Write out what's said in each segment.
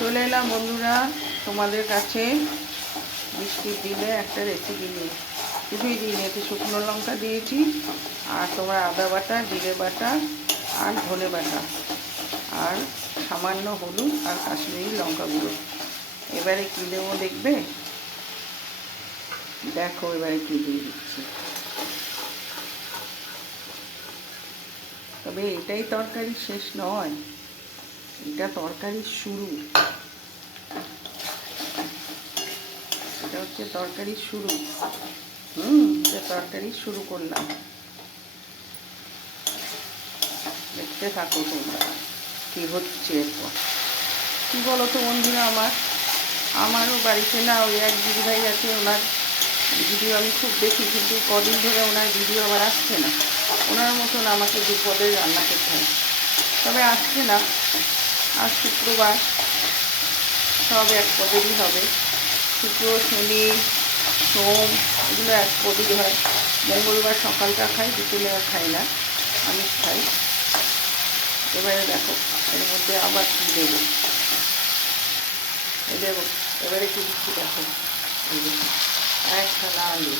চলে এলাম বন্ধুরা তোমাদের কাছে বৃষ্টির দিনে একটা রেসিপি নিয়ে। কিছুই দিইনি, একটু শুকনো লঙ্কা দিয়েছি আর তোমার আদা বাটা, জিরে বাটা আর ধনে বাটা আর সামান্য হলুদ আর কাশ্মীরি লঙ্কা গুঁড়ো। এবারে কী দেবো দেখবে, দেখো এবারে কী দিয়ে দিচ্ছি। তবে এটাই তরকারি শেষ নয়, এটা তরকারির শুরু। এটা হচ্ছে তরকারির শুরু। এটা তরকারি শুরু করলাম, দেখতে থাকো তোমরা কী হচ্ছে। এরপর কী বলো তো বন্ধুরা, আমারও বাড়িতে না ওই এক দিদিভাই আছে, ওনার ভিডিও আমি খুব দেখি, কিন্তু কদিন ধরে ওনার ভিডিও আবার আসছে না। ওনার মতন আমাকে দুপদে রান্না করতে হয়, তবে আসছে না। আজ শুক্রবার, সব এক পদেরই হবে। শুক্র, শনি, সোম এগুলো এক পদেরই হয়। মঙ্গলবার সকালটা খাই, বিকেলে আর খাই না, আমিষ খাই। এবারে দেখো এর মধ্যে আবার কী দেবো, এই দেবো। এবারে কী দিচ্ছি দেখো, এক থালা আলু।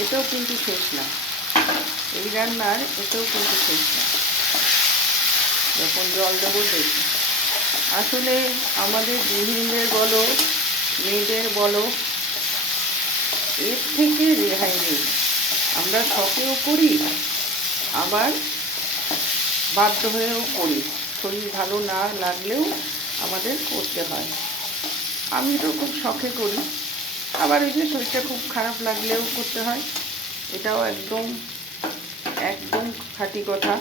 এটাও কিন্তু শেষ না, এই রান্নার এটাও কিন্তু শেষ না। যখন জল দেবো দেখি, আসলে আমাদের গৃহিণীদের বলো, মেয়েদের বলো, এর থেকে রেহাই নেই। আমরা শখেও করি, আবার বাধ্য হয়েও করি। শরীর ভালো না লাগলেও আমাদের করতে হয়। আমি তো খুব শখে করি, আবার ওই যে শরীরটা খুব খারাপ লাগলেও করতে হয়। এটাও একদম একদম খাঁটি কথা।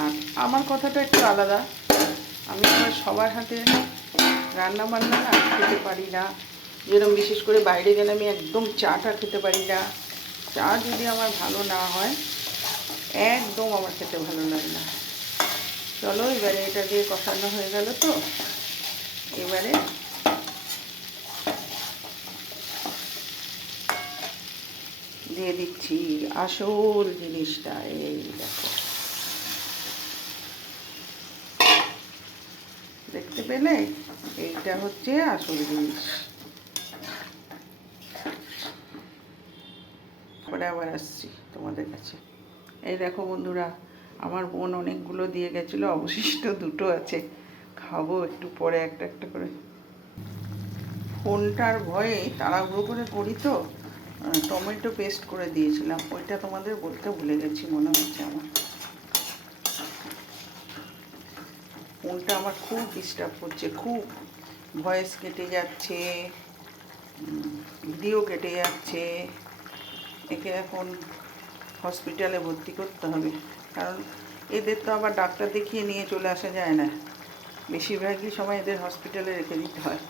আর আমার কথাটা একটু আলাদা, আমি আবার সবার হাতে রান্না বান্না না খেতে পারি না। যেরকম বিশেষ করে বাইরে গেলে আমি একদম চাটা খেতে পারি না। চা যদি আমার ভালো না হয়, একদম আমার খেতে ভালো লাগে না। চলো এবারে এটা দিয়ে কষানো হয়ে গেল, তো এবারে দিয়ে দিচ্ছি আসল জিনিসটা। এই দেখো, দেখতে পেলে, এইটা হচ্ছে আসল জিনিস। পরে আবার আসছি তোমাদের কাছে। এই দেখো বন্ধুরা, আমার বোন অনেকগুলো দিয়ে গেছিলো, অবশিষ্ট দুটো আছে, খাবো একটু পরে একটা একটা করে। ফোনটার ভয়ে তাড়াহুড়ো করে করি তো, টমেটো পেস্ট করে দিয়েছিলাম, ওইটা তোমাদের বলতে ভুলে গেছি মনে হচ্ছে। আমার ফোনটা আমার খুব ডিস্টার্ব করছে, খুব ভয়েস কেটে যাচ্ছে, ভিডিও কেটে যাচ্ছে। একে এখন হসপিটালে ভর্তি করতে হবে, কারণ এদের তো আবার ডাক্তার দেখিয়ে নিয়ে চলে আসা যায় না। বেশিরভাগই সময় এদের হসপিটালে রেখে দিতে হয়।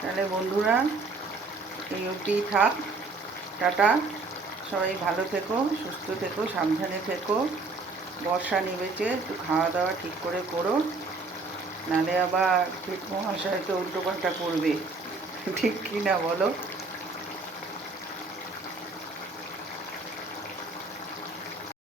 তাহলে বন্ধুরা এই অবধিই থাক, টাটা। সবাই ভালো থেকো, সুস্থ থেকো, সাবধানে থেকো। বর্ষা নেমেছে, একটু খাওয়া দাওয়া ঠিক করে করো, নাহলে আবার ঠিক মহাশয় তো উল্টোপাল্টা করবে। ঠিক কি না বলো?